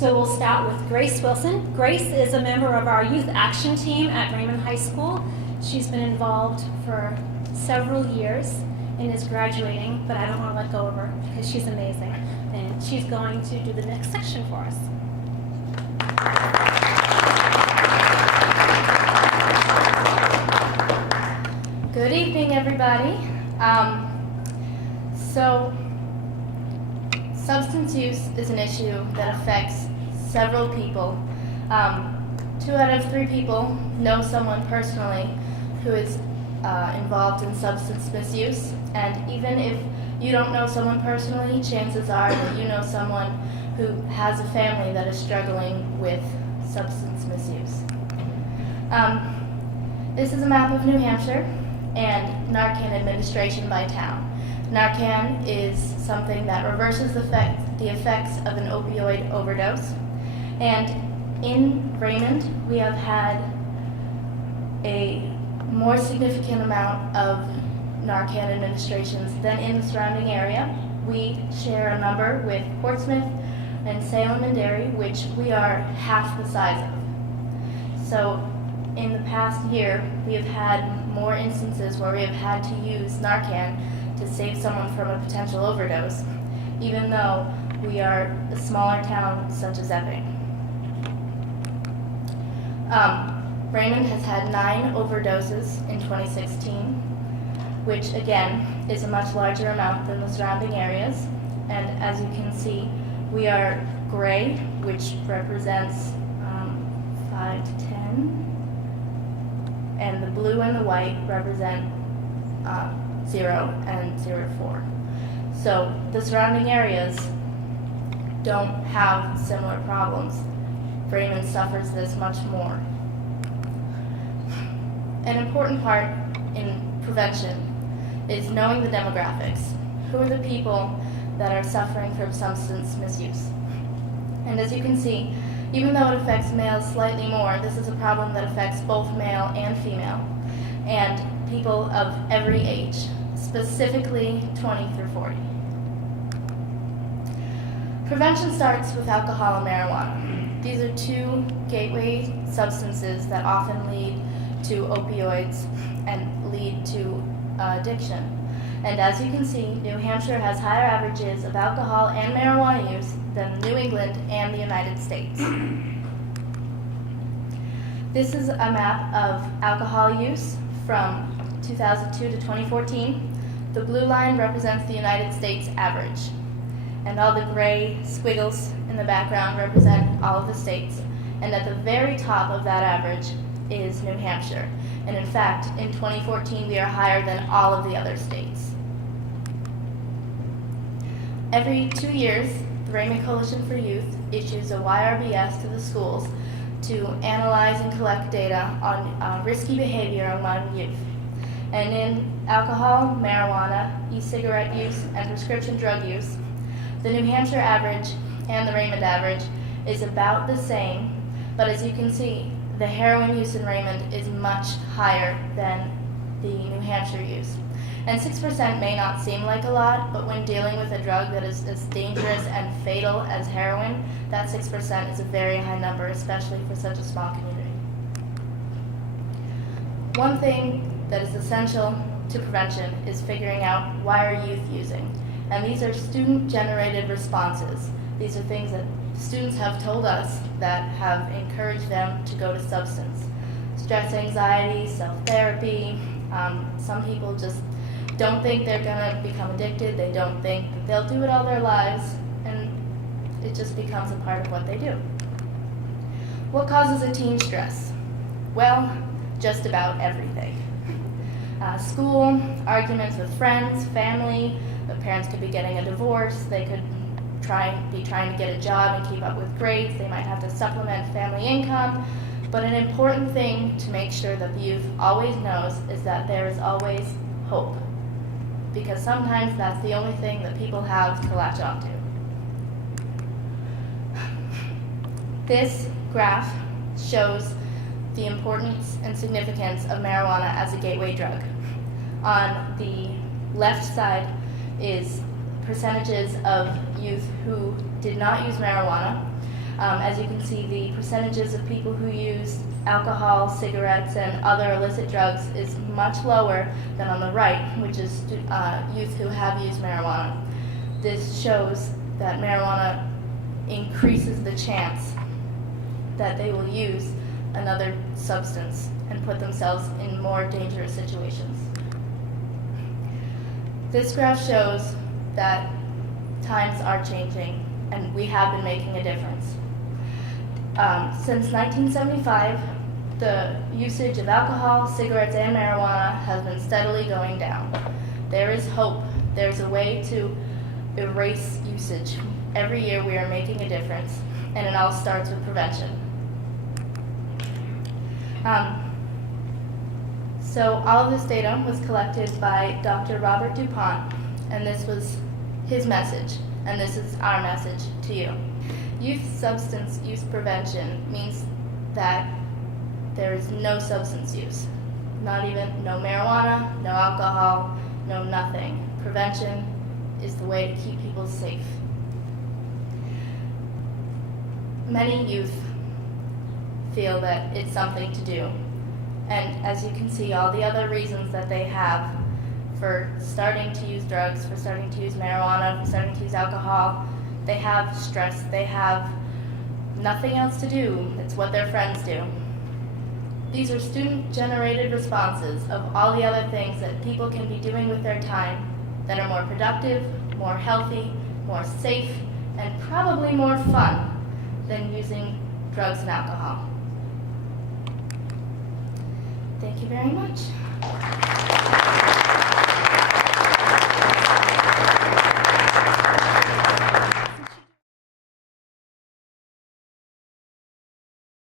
So we'll start with Grace Wilson. Grace is a member of our Youth Action team at Raymond High School. She's been involved for several years and is graduating, but I don't want to let go of her because she's amazing. And she's going to do the next section for us. Good evening, everybody. So, substance use is an issue that affects several people. 2 out of 3 people know someone personally who is involved in substance misuse, and even if you don't know someone personally, chances are that you know someone who has a family that is struggling with substance misuse. This is a map of New Hampshire and Narcan administration by town. Narcan is something that reverses the effects of an opioid overdose. And in Raymond, we have had a more significant amount of Narcan administrations than in the surrounding area. We share a number with Portsmouth and Salem and Derry, which we are half the size of. So in the past year, we have had more instances where we have had to use Narcan to save someone from a potential overdose, even though we are a smaller town such as Epping. Raymond has had 9 overdoses in 2016, which again is a much larger amount than the surrounding areas. And as you can see, we are gray, which represents 5 to 10, and the blue and the white represent 0 and 0 to 4. So the surrounding areas don't have similar problems. Raymond suffers this much more. An important part in prevention is knowing the demographics. Who are the people that are suffering from substance misuse? And as you can see, even though it affects males slightly more, this is a problem that affects both male and female, and people of every age, specifically 20 through 40. Prevention starts with alcohol and marijuana. These are 2 gateway substances that often lead to opioids and lead to addiction. And as you can see, New Hampshire has higher averages of alcohol and marijuana use than New England and the United States. This is a map of alcohol use from 2002 to 2014. The blue line represents the United States average, and all the gray squiggles in the background represent all of the states. And at the very top of that average is New Hampshire. And in fact, in 2014, we are higher than all of the other states. Every 2 years, the Raymond Coalition for Youth issues a YRBS to the schools to analyze and collect data on risky behavior among youth. And in alcohol, marijuana, e-cigarette use, and prescription drug use, the New Hampshire average and the Raymond average is about the same, but as you can see, the heroin use in Raymond is much higher than the New Hampshire use. And 6% may not seem like a lot, but when dealing with a drug that is as dangerous and fatal as heroin, that 6% is a very high number, especially for such a small community. One thing that is essential to prevention is figuring out why are youth using. And these are student-generated responses. These are things that students have told us that have encouraged them to go to substance. Stress, anxiety, self-therapy. Some people just don't think they're gonna become addicted. They don't think that they'll do it all their lives, and it just becomes a part of what they do. What causes a teen stress? Well, just about everything. School, arguments with friends, family. The parents could be getting a divorce. They could be trying to get a job and keep up with grades. They might have to supplement family income. But an important thing to make sure that the youth always knows is that there is always hope. Because sometimes that's the only thing that people have to latch onto. This graph shows the importance and significance of marijuana as a gateway drug. On the left side is percentages of youth who did not use marijuana. As you can see, the percentages of people who use alcohol, cigarettes, and other illicit drugs is much lower than on the right, which is youth who have used marijuana. This shows that marijuana increases the chance that they will use another substance and put themselves in more dangerous situations. This graph shows that times are changing and we have been making a difference. Since 1975, the usage of alcohol, cigarettes, and marijuana has been steadily going down. There is hope. There's a way to erase usage. Every year we are making a difference, and it all starts with prevention. So all of this data was collected by Dr. Robert DuPont, and this was his message, and this is our message to you. Youth substance use prevention means that there is no substance use, not even no marijuana, no alcohol, no nothing. Prevention is the way to keep people safe. Many youth feel that it's something to do, and as you can see, all the other reasons that they have for starting to use drugs, for starting to use marijuana, for starting to use alcohol, they have stress, they have nothing else to do. It's what their friends do. These are student-generated responses of all the other things that people can be doing with their time that are more productive, more healthy, more safe, and probably more fun than using drugs and alcohol. Thank you very much.